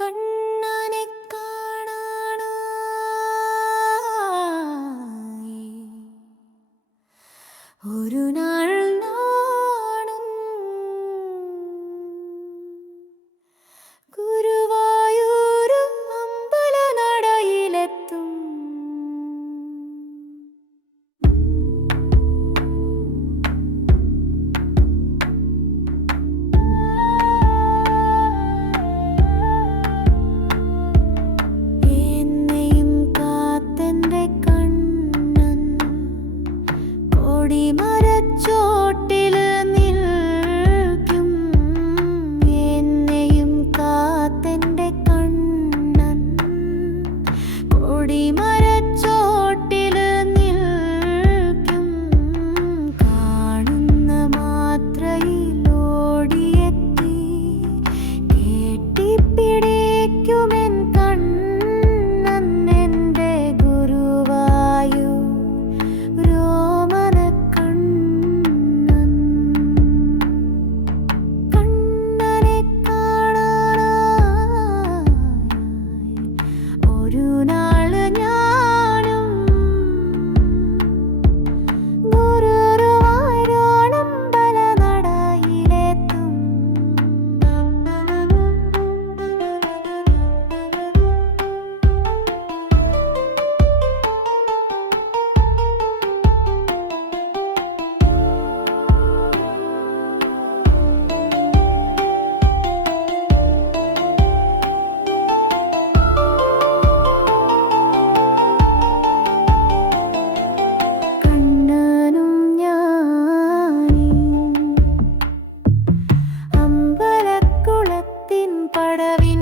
കണ്ണനെ കാണാനായി. ഒരു படவின்